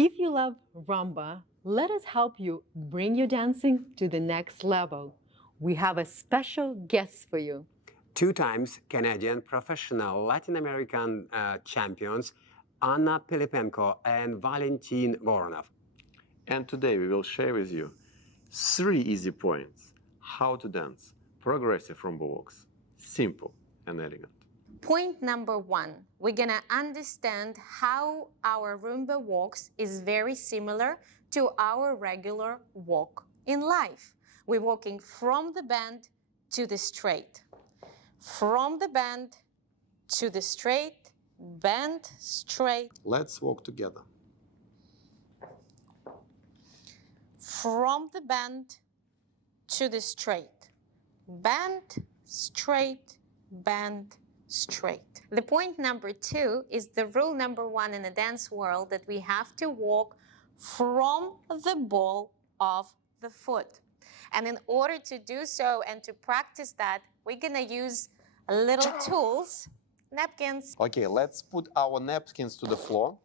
If you love Rumba, let us help you bring your dancing to the next level. We have a special guest for you. 2 times Canadian professional Latin American champions, Anna Pelypenko and Valentin Voronov. And today we will share with you 3 easy points how to dance progressive Rumba walks, simple and elegant. Point number 1, we're gonna understand how our Rumba walks is very similar to our regular walk in life. We're walking from the bend to the straight. From the bend to the straight, bend, straight. Let's walk together. From the bend to the straight. Bend, straight, bend, straight. The point number 2 is the rule number 1 in the dance world, that we have to walk from the ball of the foot. And in order to do so and to practice that, we're gonna use little tools, napkins. Okay, let's put our napkins to the floor.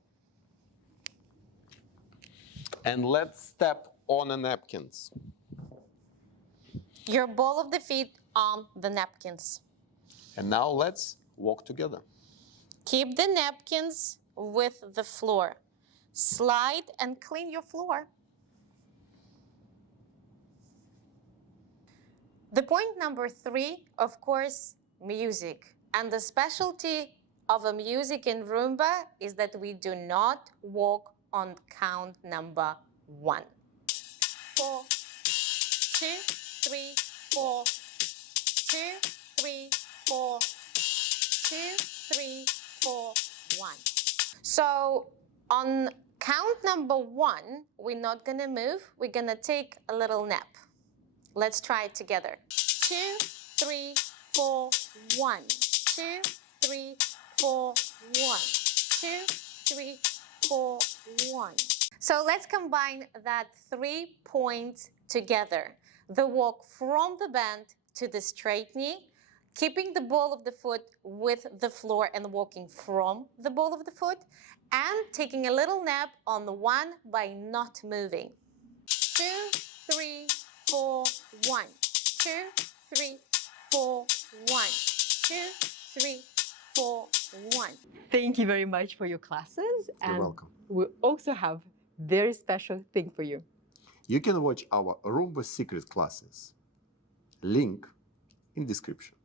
And let's step on the napkins. Your ball of the feet on the napkins. And now let's walk together. Keep the napkins with the floor. Slide and clean your floor. The point number 3, of course, music. And the specialty of a music in Rumba is that we do not walk on count number 1. 4, 2, 3, 4, 2, 3, 4, 2, 3, 4, 1. So on count number 1, we're not gonna move. We're gonna take a little nap. Let's try it together. 2, 3, 4, 1. 2, 3, 4, 1. 2, 3, 4, 1. So let's combine that 3 points together. The walk from the bend to the straight knee, keeping the ball of the foot with the floor and walking from the ball of the foot, and taking a little nap on the 1 by not moving. 2, 3, 4, 1. 2, 3, 4, 1. 2, 3, 4, 1. Thank you very much for your classes. You're welcome. We also have very special thing for you. You can watch our Rumba secret classes. Link in description.